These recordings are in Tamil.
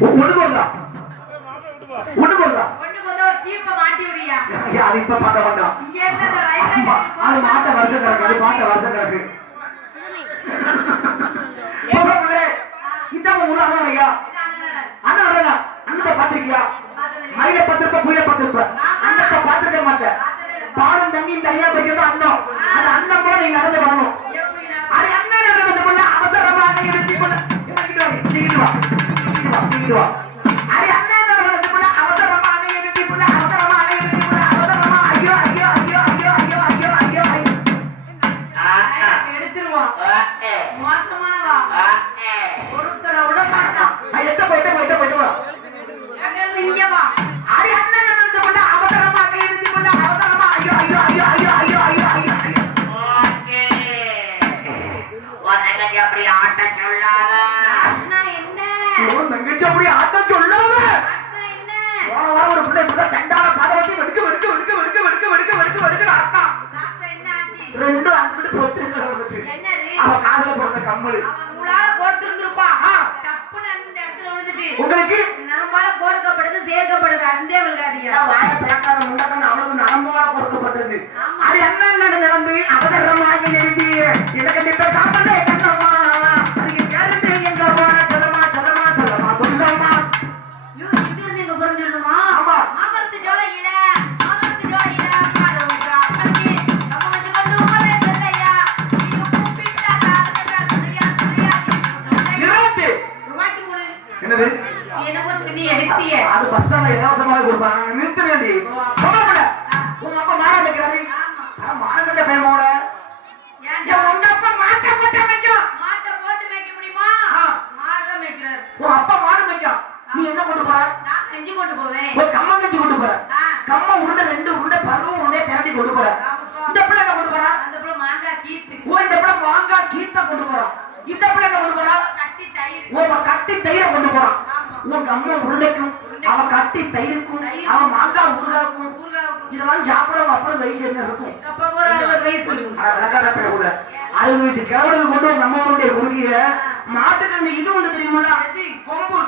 ஒண்ணு போதா ஒண்ணு போதா அது இப்ப மாட்ட வேண்டாம் அது மாட்ட வருஷம் கிடக்கு அது மாட்ட வருஷம் கிடக்கு. உங்க ஊர் அண்ணன் ஐயா அண்ணன் அண்ணா அண்ணத்தை பாத்திருக்கியா மயில பத்திருப்ப குயில பத்திருப்ப அண்ணத்தை பாத்துக்க மாட்டேன். பாலும் தண்ணியும் தனியா போய்க்கிறது அண்ணன் அந்த அண்ணன் போல நீங்க நடந்து வரணும். அது அண்ணன் நடந்து கொள்ள அவசரமாக எடுத்து கொள்ள Come. நூலால போட்ட கம்மல். நூலால போட்டிருந்திருப்பா இடத்துல விழுந்துட்டு உங்களுக்கு? கோர்க்கப்படுது சேர்க்கப்படுது அந்தே விழுகாதீங்க. வாய பேக்காத முண்டகன் அவளுக்கு கோர்க்கப்பட்டது. அது என்ன நடந்து அவதரமாக எழுதி எனக்கு கண்டிப்பா அது பஸ் ஸ்டாண்ட்ல இலவசமாக கொடுப்பாங்க நாங்க நிறுத்துறேன்டி சொல்லக்கூட உங்க அப்பா மாடம் வைக்கிறாரு ஆமா. மானங்கட்ட பயமோட? உங்க அப்பா மாட்ட மாட்ட வைக்கும் மாட்டை போட்டு மேய்க்க முடியுமா? மாடுதான் மேய்க்கிறாரு. உன் அப்பா மாடு வைக்கும் நீ என்ன கொண்டு போற நான் கஞ்சி கொண்டு போவேன். ஒரு கம்ம கஞ்சி கொண்டு போற. கம்ம உருண்டை ரெண்டு உருண்டை பருவம் உருண்டை திரட்டி கொண்டு போற. இந்த பிள்ளை என்ன கொண்டு போறா அந்த புள்ள மாங்காய் கீத்து. ஓ இந்த பிள்ளை மாங்காய் கீத்த கொண்டு போறான் இந்த பிள்ளை என்ன கொண்டு போறா கட்டி தயிர். ஓ கட்டி தயிரை கொண்டு போறான். உன் அம்மா உருண்டைக்கும் அவ கட்டி தயிருக்கும் அவ மாங்காய் ஊறுகாய்க்கும் ஊறுகாய் இதெல்லாம் சாப்பிட உங்க அப்புறம் வயசு என்ன இருக்கும். அறுபது வயசு. கிழவனுக்கு கொண்டு அம்மா உருண்டைய குறுகிய மாட்டுக்கு இந்த இது ஒண்ணு தெரியுமா? கொம்பு.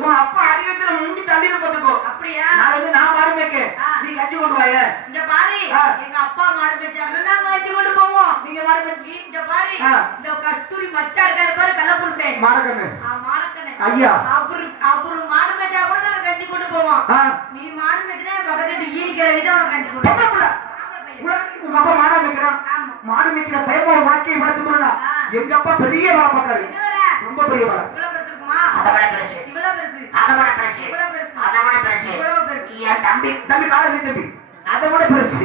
உன் அப்பா அறிவத்துல முண்டி தள்ளி பார்த்துக்கோ அப்படியா? நான் வந்து நான் மாடு மேய்க்க ஆ. நீ கஞ்சி கொண்டு வாய. இங்க பாரு. எங்க அப்பா மாடு மேய்ச்சாங்க நாங்க கட்டி கொண்டு போவோம். நீங்க மாடு மேய்ச்சி இங்க பாரு. இந்த கஸ்தூரி மச்சா இருக்காரு பாரு கள்ளப்புருஷன் மாடக்கண்ணு. மாடக்கண்ணு. ஐயா. அப்புறம் அப்புறம் மாடு மேய்ச்சா கூட நாங்க கஞ்சி கொண்டு போவோம். நீ மாடு மேய்ச்சினா பக்கத்துல ஈனிக்கிற விதம் உனக்கு கஞ்சி கொண்டு உங்க அப்பா மாடா மேய்க்கிறான். மாடு மேய்க்கிற பயமோட உனக்கே இவ்வளவு துப்புறா எங்க அப்பா பெரிய வேலை பார்க்காரு ரொம்ப பெரிய வேலை. அதோட பெருசு அதோட பெருசு. அதோட பெருசு. என் தம்பி. தம்பி காலேஜ் தம்பி. அதோட பெருசு.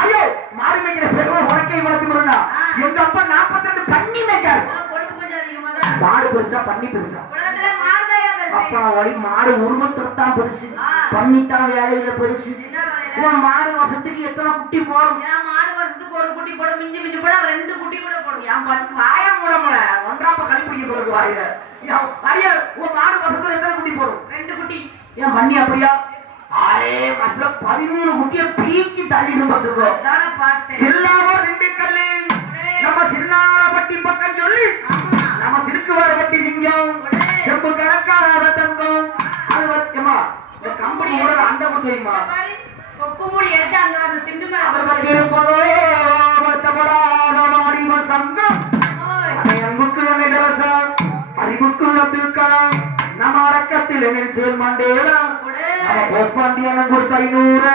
ஐயோ மாடு மேய்க்கிற பெருமை உனக்கே இவ்வளவு துப்புறா எங்க அப்பா நாற்பத்தி ரெண்டு பண்ணி மேய்க்காரு. மாடு பெருசா பண்ணி பெருசா. அப்பா வழி மாடு உருவத்துறத்தான் பெருசு. ஆ. பண்ணித்தான் வேலையில பெருசு. மாடு வருஷத்துக்கு எத்தனை குட்டி போடும்? மாடு வருஷத்துக்கு ஒரு குட்டி போடும் மிஞ்சி மிஞ்சி போட ரெண்டு குட்டி கூட போடும். என் பண்ணி வாய மூடமுல ஒன்றாப்ப கழிப்பிடிக்க போறது வாயில. என் ஐயா உன் மாடு வருஷத்துல எத்தனை குட்டி போடும்? ரெண்டு குட்டி. ஏன் பண்ணி அப்படியா? ஆறே மாசத்துல பதிமூணு குட்டிய பீச்சு தள்ளிடும் பார்த்துக்கோ. சில்லாம ரெண்டு கல்லு. நம்ம சின்னாரப்பட்டி பக்கம் சொல்லி. நம்ம சிறுக்குவார வட்டி சிங்கம். செம்பு கணக்காராத தங்கம். அது வச்சமா இந்த கம்பெனி கூட அந்த தெரியுமா? கொக்கு மூடி எடுத்து அந்த அந்த திண்டு அவர் வச்சிருப்பதோ வருத்தப்படாத மாறிவ சங்கம். அன்புக்கு நிதவசம் நம்ம அடக்கத்தில் நினைச்சு மண்டேடா போஸ்ட் பாண்டியன் ஐநூறு.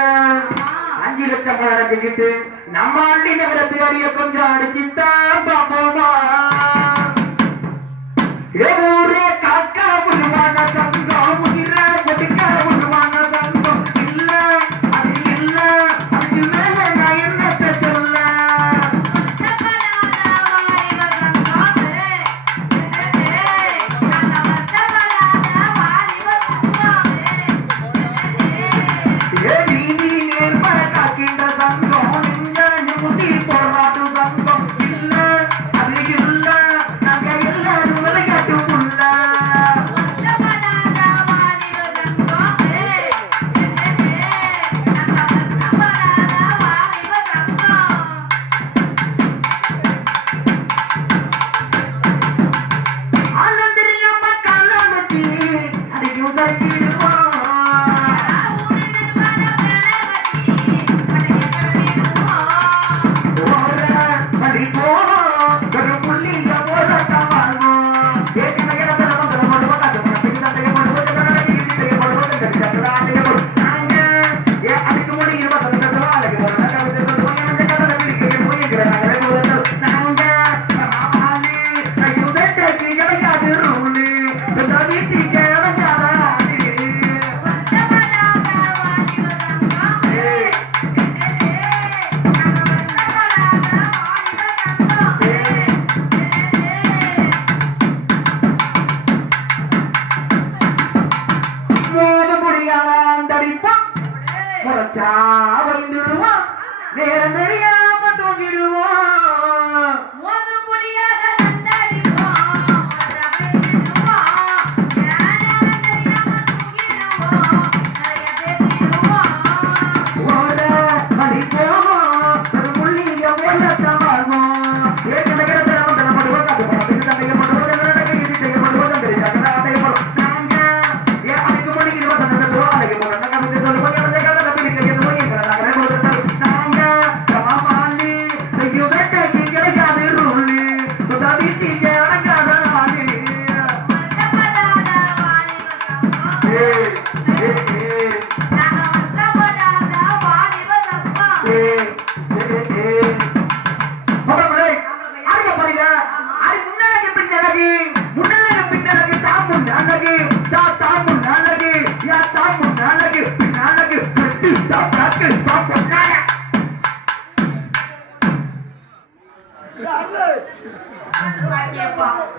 அஞ்சு லட்சம் அடைச்சுக்கிட்டு நம்ம ஆண்டி நகரத்தை அறிய கொஞ்சம் அடிச்சுத்தான்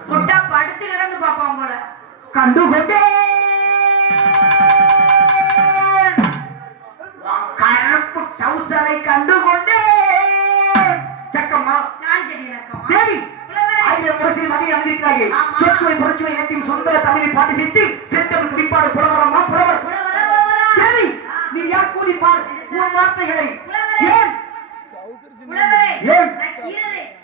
முட்டா படுத்து கிடந்து பாப்பான் போல கண்டு கொண்டே கருப்பு டவுசரை கண்டு கொண்டே சக்கம்மா தேவி ஆயிரம் முரசில் மதியம் அணிந்திருக்கிறார்கள் சொற்சுவை இனத்தின் பாட்டு சித்தி சேர்த்தவருக்கு விப்பாடு புலவரமா புலவர் தேவி நீ யார் கூறி பார் உன் வார்த்தைகளை. ஏன்? ஏன்?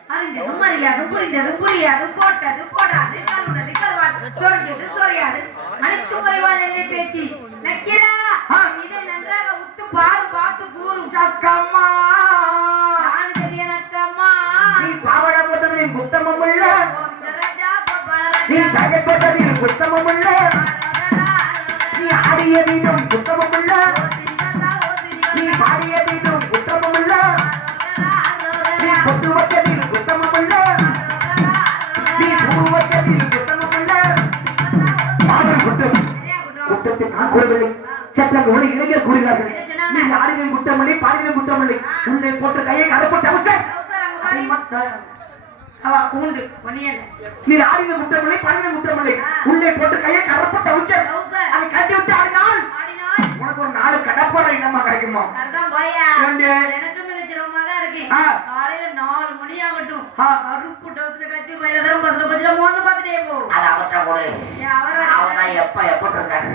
அறிந்ததும் அறியாது புரிந்தது புரியாது போட்டது போடாது கருண்டது கருவாது சொரிஞ்சது சொரியாது. அனைத்தும் அறிவாள் எல்லை பேச்சு. நக்கீரா ஆ. இதை நன்றாக உத்து பாரு பார்த்து கூறும். சக்கம்மா. நான் தெரிய நக்கம்மா நீ பாவட போட்டதில் குத்தமம் உள்ள நான் கூறவில்லை சட்டங்களோடு இளைஞர் கூறினார்கள் நீ ஆடினின் குற்றமில்லை பாடினின் குற்றமில்லை. உன்னை போட்டு கையை கரப்பட்டு அவசர் நீ ஆடின குற்றமில்லை பாடின குற்றமில்லை. உன்னை போட்டு கையை கரப்பட்டு கௌசர் அதை கட்டி விட்டு ஆடினால் உனக்கு ஒரு நாலு கடப்பாறை என்னமா கிடைக்குமா? எனக்கு தான் இருக்கு. காலையில நாலு மணி ஆகட்டும். கருப்பு டவுசர கட்டி கையில தரம் பத்துல பத்துல மோந்து பார்த்துட்டே போ. அது அவற்றை கொடு. அவங்க எப்ப எப்ப இருக்காரு.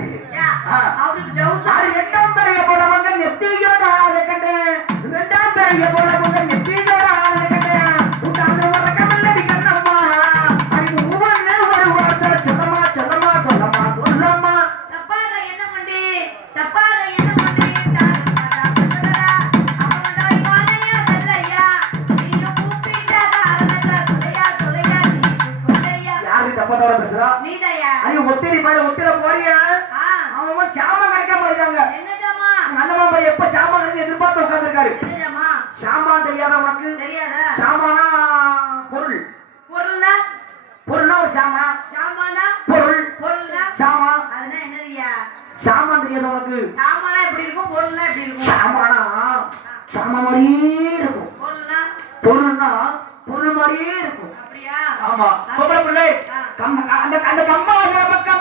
அவருக்கு அது டவுசர் இரண்டாம் பெரிய போலவங்க நெத்தியோட ஆளத கண்டேன் இரண்டாம் பெரிய போலவங்க நெத்தியோட சொல்லையா யாரு தப்பா தவிர பேசுறா அது ஒத்திரி பையன் ஒத்திர போறியா? ஆ. அவன் சாமான் கிடைக்காம இருக்காங்க அண்ணன் பையன் எப்ப கிடைக்கும் எதிர்பார்த்து உட்கார்ந்துருக்காரு. என்ன ஜாமா சாமான் தெரியாத உனக்கு? தெரியாதா? சாமானா பொருள். பொருள்னா? பொருள்னா ஒரு சாமா. சாமானா? பொருள். பொருள்னா? சாமா. அதுனா என்னதுயா சாமான் தெரியாத உனக்கு? சாமானா எப்படி இருக்கும்? பொருள்னா எப்படி இருக்கும்? சாமானா. சாமா மாதிரியே இருக்கும். பொருள்னா? பொருள்னா பொருள் மாதிரியே இருக்கும். ஆமா. பொம்பளை பிள்ளை. அந்த அந்த கம்மா பக்கம்